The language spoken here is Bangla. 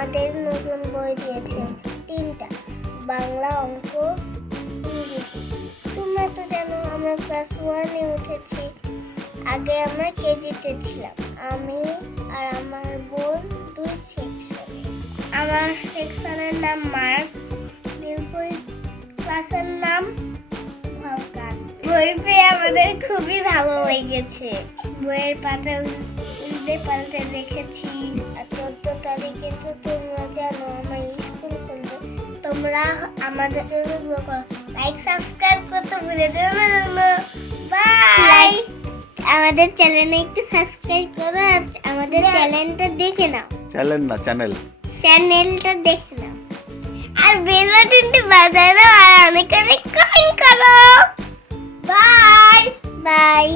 আমাদের নতুন বই দিয়েছে 3টা, বাংলা, অঙ্ক, ইংরেজি। তোমরা তো জানো আমরা ক্লাস 1-এ উঠেছি, আগে আমরা কেজিতে ছিলাম। আমি আর আমার বোন 2 সেকশনে। আমার সেকশনের নাম মার্কস, বিপরীত ক্লাসের নাম ভালকান। বই পেয়ে আমাদের খুবই ভালো লেগেছে। বইয়ের পাতা উল্টে পাল্টে দেখেছি। আর 14 তারিখে তো তোমরা জানো আমার স্কুল খুলবে। তোমরা আমাদের জন্য দোয়া করো, লাইক সাবস্ক্রাইব করতে ভুলে যেও না। বাই। আমাদের চ্যানেলে একটু সাবস্ক্রাইব করো আর আমাদের চ্যানেলটা দেখে নাও। চ্যানেল না, চ্যানেলটা দেখে নাও আর বেল বাটনটি বাজায় দাও আর অনেক অনেক কমেন্ট করো। Bye bye.